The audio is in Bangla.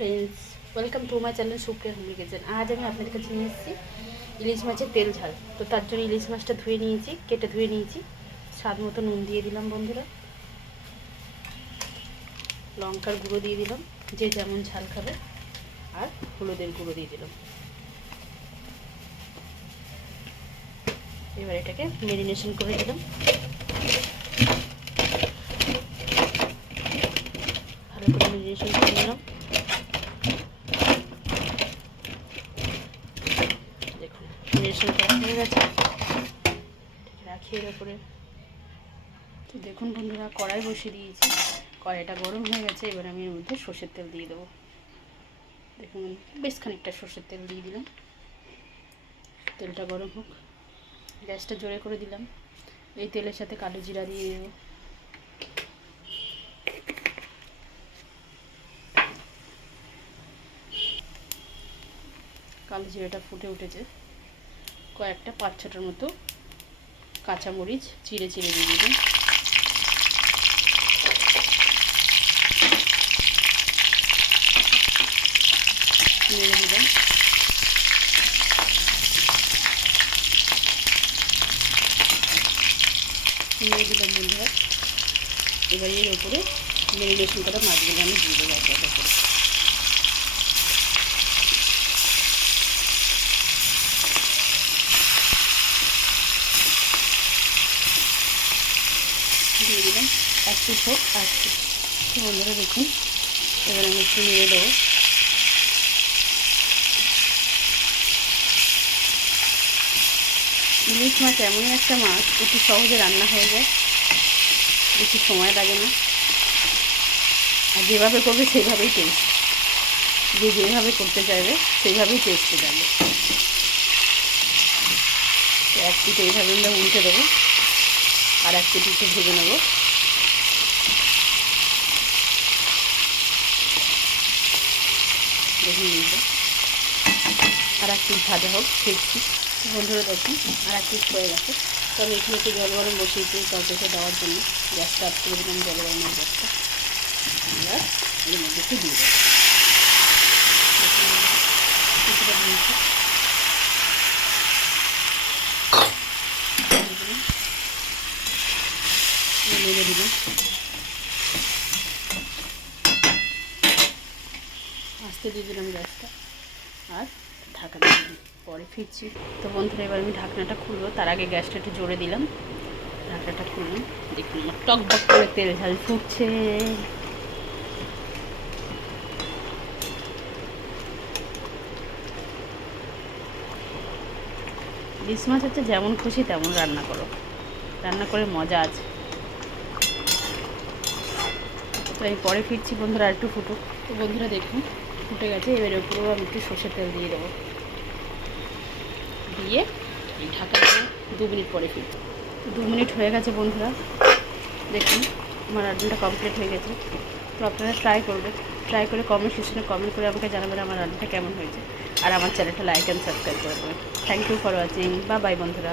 Friends, welcome to my channel Supriya homely kitchen. আজ আমি আপনাদের কাছে নিয়ে এসেছি ইলিশ মাছের তেল ঝাল। তো তার জন্য ইলিশ মাছটা কেটে ধুয়ে নিয়েছি। স্বাদ মতো নুন দিয়ে দিলাম বন্ধুরা, লঙ্কার গুঁড়ো দিয়ে দিলাম যে যেমন ঝাল খাবে, আর হলুদের গুঁড়ো দিয়ে দিলাম। এবার এটাকে ম্যারিনেশন করে দিলাম। ভালো করে ম্যারিনেশন করে নিলাম। দেখুন ম্যারিনেশন করা হয়ে গেছে, রাখি এর উপরে। তো দেখুন বন্ধুরা, কড়াই বসিয়ে দিয়েছি, কড়াইটা গরম হয়ে গেছে। এবার আমি এর মধ্যে সর্ষের তেল দিয়ে দেবো। দেখুন বেশ খানিকটা সর্ষের তেল দিয়ে দিলাম। তেলটা গরম হোক, গ্যাসটা জোরে করে দিলাম। এই তেলের সাথে কালো জিরা দিয়ে দেবো। কালো জিরাটা ফুটে উঠেছে, কয়েকটা 5-6টার মতো কাঁচামরিচ চিড়ে চিড়ে দিয়ে দিলাম। নেড়ে দিলাম। নিয়ে দিলাম বন্ধুরা। এবার এর ওপরে ম্যারিনেশন করা মাছগুলো আমি দিয়ে দেবো একটা করে। দিয়ে দিলাম এক পিস হোক আর পিস। তো বন্ধুরা দেখুন, এবার আমি একটু নিয়ে দেবো। ইলিশ মাছ এমনই একটা মাছ, অতি সহজে রান্না হয়ে যায়, বেশি সময় লাগে না, আর যেভাবে করবে সেইভাবেই টেস্ট। যেভাবে করতে চাইবে সেইভাবেই টেস্টে যাবে। তো এক পিঠ এইভাবে আমরা উল্টে দেবো, আর এক পিঠ একটু ভেজে নেবো। দেখুন আর এক পিঠ ভাজা হোক, ফিরছি বন্ধুরা। দেখুন আর এক পিঠ হয়ে গেছে। তো আমি এখানে একটু জল গরম বসিয়েছি তরকারিতে দেওয়ার জন্য। গ্যাসটা অফ করে দিলাম, জল গরমের গ্যাসটা। এবার এর মধ্যে একটু দিয়ে দেবো। কিছুটা দিয়েছি, নেড়ে দিলাম। আস্তে দিয়ে দিলাম গ্যাসটা, আর ঢাকা দিয়ে দিলাম। পরে ফিরছি। তো বন্ধুরা এবার আমি ঢাকনাটা খুলবো, তার আগে গ্যাসটা একটু জোরে দিলাম। ঢাকনাটা খুললাম, দেখুন আমার টকবক করে তেল ঝাল ফুটছে। ইলিশ মাছ হচ্ছে যেমন খুশি তেমন রান্না করো, রান্না করে মজা আছে। তো আমি পরে ফিরছি বন্ধুরা, আর একটু ফুটুক। তো বন্ধুরা দেখুন ফুটে গেছে। এবার উপরেও আমি একটু সর্ষের তেল দিয়ে দেবো, দিয়ে ঢাকা দেবো। 2 মিনিট পরে ফিরছি। 2 মিনিট হয়ে গেছে বন্ধুরা, দেখুন আমার রান্নাটা কমপ্লিট হয়ে গেছে। তো আপনারা ট্রাই করে কমেন্ট সেকশনে কমেন্ট করে আমাকে জানাবেন আমার রান্নাটা কেমন হয়েছে। আর আমার চ্যানেলটা লাইক অ্যান্ড সাবস্ক্রাইব করে দেবেন। Thank you for watching. Bye bye বন্ধুরা।